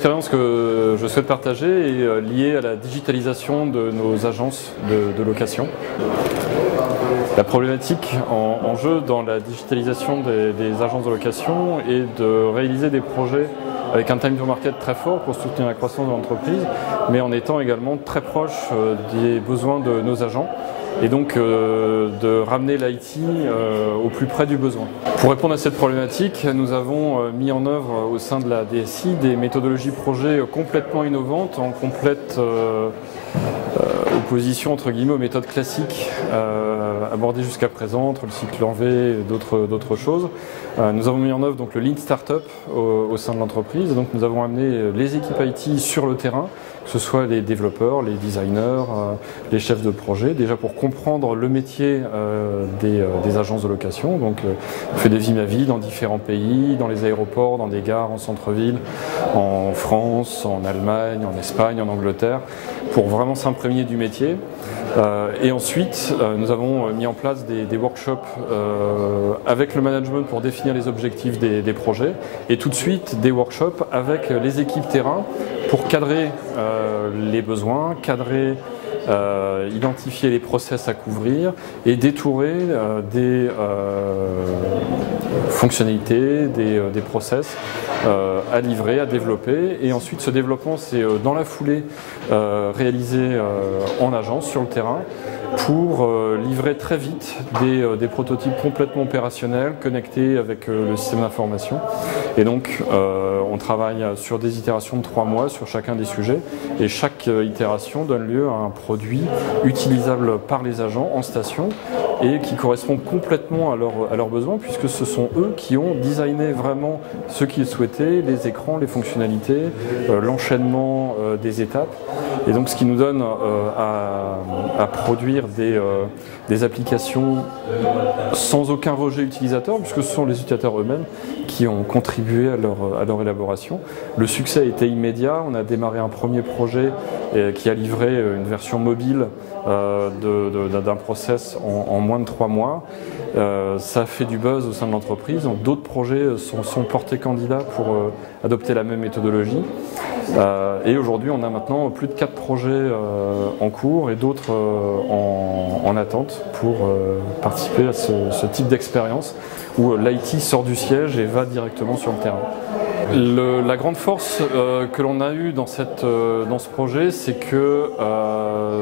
L'expérience que je souhaite partager est liée à la digitalisation de nos agences de location. La problématique en jeu dans la digitalisation des agences de location est de réaliser des projets avec un time to market très fort pour soutenir la croissance de l'entreprise, mais en étant également très proche des besoins de nos agents et donc de ramener l'IT au plus près du besoin. Pour répondre à cette problématique, nous avons mis en œuvre au sein de la DSI des méthodologies projets complètement innovantes, en complète opposition entre guillemets aux méthodes classiques abordées jusqu'à présent, entre le cycle en V et d'autres choses. Nous avons mis en œuvre donc le Lean Startup au sein de l'entreprise. Donc nous avons amené les équipes IT sur le terrain, que ce soit les développeurs, les designers, les chefs de projet, déjà pour comprendre le métier des agences de location. Donc on fait des vies dans différents pays, dans les aéroports, dans des gares, en centre-ville, en France, en Allemagne, en Espagne, en Angleterre, pour vraiment s'imprégner du métier. Et ensuite, nous avons mis en place des workshops avec le management pour définir les objectifs des projets, et tout de suite des workshops avec les équipes terrain pour cadrer les besoins, identifier les process à couvrir et détourer des fonctionnalités, des process à livrer, à développer. Et ensuite, ce développement, c'est dans la foulée réalisé en agence, sur le terrain, pour livrer très vite des prototypes complètement opérationnels, connectés avec le système d'information. Et donc, on travaille sur des itérations de 3 mois sur chacun des sujets, et chaque itération donne lieu à un produit utilisable par les agents en station et qui correspond complètement à leurs besoins, puisque ce sont eux qui ont designé vraiment ce qu'ils souhaitaient, les écrans, les fonctionnalités, l'enchaînement des étapes. Et donc ce qui nous donne à produire des applications sans aucun rejet utilisateur, puisque ce sont les utilisateurs eux-mêmes qui ont contribué à leur élaboration. Le succès a été immédiat. On a démarré un premier projet qui a livré une version mobile d'un process en moins de 3 mois. Ça a fait du buzz au sein de l'entreprise. D'autres projets sont portés candidats pour adopter la même méthodologie. Et aujourd'hui, on a maintenant plus de 4 projets en cours et d'autres en attente pour participer à ce type d'expérience où l'IT sort du siège et va directement sur le terrain. La grande force que l'on a eue dans ce projet, c'est que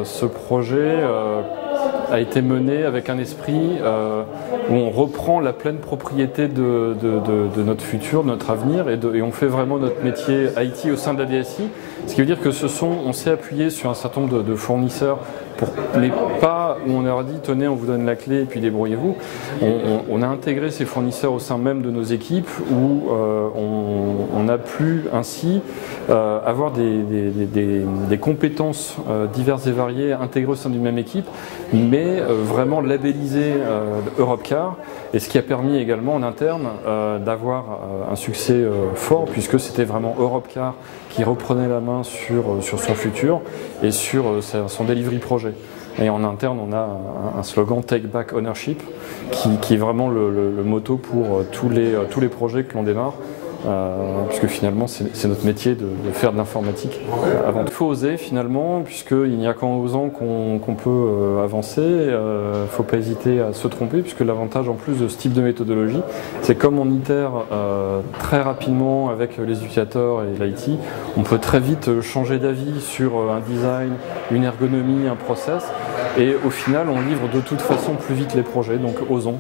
ce projet a été mené avec un esprit où on reprend la pleine propriété de notre futur, de notre avenir, et on fait vraiment notre métier IT au sein de la DSI. Ce qui veut dire que on s'est appuyé sur un certain nombre de fournisseurs, mais pas où on leur a dit tenez, on vous donne la clé et puis débrouillez-vous. On a intégré ces fournisseurs au sein même de nos équipes où on a pu ainsi avoir des compétences diverses et variées intégrées au sein d'une même équipe, mais vraiment labellisées Europcar, et ce qui a permis également en interne d'avoir un succès fort, puisque c'était vraiment Europcar qui reprenait la main sur son futur et sur son delivery projet. Et en interne, on a un slogan Take Back Ownership qui est vraiment le motto pour tous les projets que l'on démarre. Puisque finalement c'est notre métier de faire de l'informatique avant tout. Il faut oser finalement, puisqu'il n'y a qu'en osant qu'on peut avancer. Il ne faut pas hésiter à se tromper, puisque l'avantage en plus de ce type de méthodologie, c'est comme on itère très rapidement avec les utilisateurs et l'IT, on peut très vite changer d'avis sur un design, une ergonomie, un process, et au final on livre de toute façon plus vite les projets, donc osons.